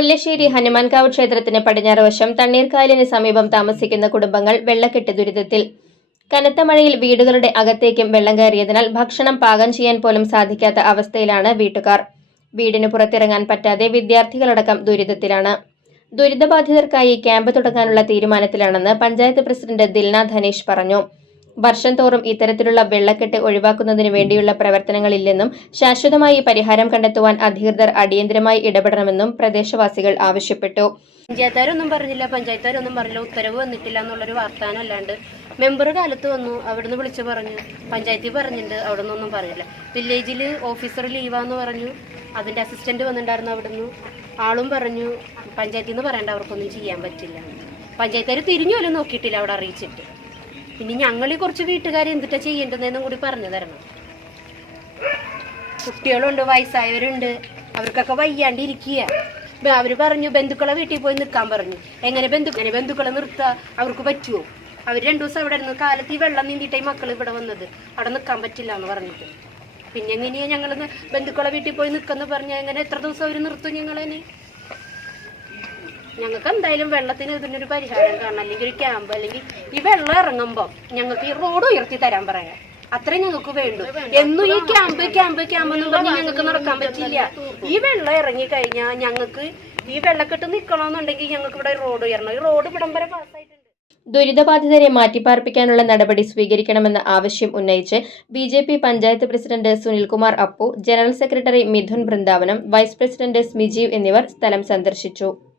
മുല്ലശ്ശേരി ഹനുമാൻകാവ് ക്ഷേത്രത്തിന് പടിഞ്ഞാറ് വശം തണ്ണീർക്കായലിന് സമീപം താമസിക്കുന്ന കുടുംബങ്ങൾ വെള്ളക്കെട്ട് ദുരിതത്തിൽ. കനത്ത മഴയിൽ വീടുകളുടെ അകത്തേക്കും വെള്ളം കയറിയതിനാൽ ഭക്ഷണം പാകം ചെയ്യാൻ പോലും സാധിക്കാത്ത അവസ്ഥയിലാണ് വീട്ടുകാർ. വീടിന് പുറത്തിറങ്ങാൻ പറ്റാതെ വിദ്യാർത്ഥികളടക്കം ദുരിതത്തിലാണ്. ദുരിതബാധിതർക്കായി ക്യാമ്പ് തുടങ്ങാനുള്ള തീരുമാനത്തിലാണെന്ന് പഞ്ചായത്ത് പ്രസിഡന്റ് ദിൽന ധനേഷ് പറഞ്ഞു. വർഷം തോറും ഇത്തരത്തിലുള്ള വെള്ളക്കെട്ട് ഒഴിവാക്കുന്നതിന് വേണ്ടിയുള്ള പ്രവർത്തനങ്ങളില്ലെന്നും ശാശ്വതമായി പരിഹാരം കണ്ടെത്തുവാൻ അധികൃതർ അടിയന്തരമായി ഇടപെടണമെന്നും പ്രദേശവാസികൾ ആവശ്യപ്പെട്ടു. പഞ്ചായത്തുകാരൊന്നും പറഞ്ഞില്ല പഞ്ചായത്തുകാരൊന്നും പറഞ്ഞില്ല ഉത്തരവ് വന്നിട്ടില്ല എന്നുള്ളൊരു വാർത്താനം അല്ലാണ്ട് മെമ്പർ കാലത്ത് വന്നു അവിടുന്ന് വിളിച്ചു പറഞ്ഞു പഞ്ചായത്തിൽ പറഞ്ഞിട്ടുണ്ട് അവിടെ നിന്നൊന്നും പറഞ്ഞില്ല വില്ലേജിൽ ഓഫീസർ ലീവാന്ന് പറഞ്ഞു അതിന്റെ അസിസ്റ്റന്റ് വന്നിട്ടുണ്ടായിരുന്നു അവിടുന്ന്. ആളും പറഞ്ഞു പഞ്ചായത്തിൽ നിന്ന് പറയേണ്ട അവർക്കൊന്നും ചെയ്യാൻ പറ്റില്ല. പഞ്ചായത്തുകാർ തിരിഞ്ഞു പോലും നോക്കിയിട്ടില്ല അവിടെ അറിയിച്ചിട്ട്. പിന്നെ ഞങ്ങൾ കുറച്ച് വീട്ടുകാർ എന്തിട്ടാ ചെയ്യേണ്ടതെന്നും കൂടി പറഞ്ഞു തരണം. കുട്ടികളുണ്ട് വയസ്സായവരുണ്ട്. അവർക്കൊക്കെ വയ്യാണ്ട് ഇരിക്കുക അവർ പറഞ്ഞു ബന്ധുക്കളെ വീട്ടിൽ പോയി നിൽക്കാൻ പറഞ്ഞു. എങ്ങനെ ബന്ധു എങ്ങനെ ബന്ധുക്കളെ നിർത്തുക അവർക്ക് പറ്റുമോ അവർ രണ്ടു ദിവസം അവിടെ നിന്ന് കാലത്ത് ഈ വെള്ളം നീന്തിയിട്ടായി മക്കൾ ഇവിടെ വന്നത്. അവിടെ നിൽക്കാൻ പറ്റില്ല എന്ന് പറഞ്ഞിട്ട്. പിന്നെ എങ്ങനെയാ ഞങ്ങൾ ബന്ധുക്കളെ വീട്ടിൽ പോയി നിൽക്കുന്നു പറഞ്ഞാൽ എങ്ങനെ എത്ര ദിവസം അവർ നിർത്തും ഞങ്ങളെന്നെ ഞങ്ങൾക്ക് എന്തായാലും വെള്ളത്തിന് ഇതിനൊരു പരിഹാരം കാണണം. അല്ലെങ്കിൽ ഒരു ക്യാമ്പ് അല്ലെങ്കിൽ ഈ വെള്ളം ഇറങ്ങുമ്പോൾ ഞങ്ങൾക്ക് ഈ റോഡ് ഉയർത്തി തരാൻ പറയാം. അത്രേ ഞങ്ങൾക്ക് വേണ്ടു. എന്നും ഈ ക്യാമ്പ് ക്യാമ്പ് ക്യാമ്പ് എന്ന് ഞങ്ങൾക്ക് നടക്കാൻ പറ്റില്ല. ഈ വെള്ളം ഇറങ്ങി കഴിഞ്ഞാൽ ഞങ്ങൾക്ക് ഈ വെള്ളക്കെട്ട് നിൽക്കണമെന്നുണ്ടെങ്കിൽ ഞങ്ങൾക്ക് ഇവിടെ റോഡ് ഉയരണം. ഈ റോഡ് ഇവിടം വരെ പാസ്സായിട്ടുണ്ട് ദുരിതബാധിതരെ മാറ്റിപ്പാർപ്പിക്കാനുള്ള നടപടി സ്വീകരിക്കണമെന്ന ആവശ്യം ഉന്നയിച്ച് B J P panchayat president Sunilkumar Appu general secretary Mithun Brindavanam vice president Smijeev എന്നിവർ സ്ഥലം സന്ദർശിച്ചു.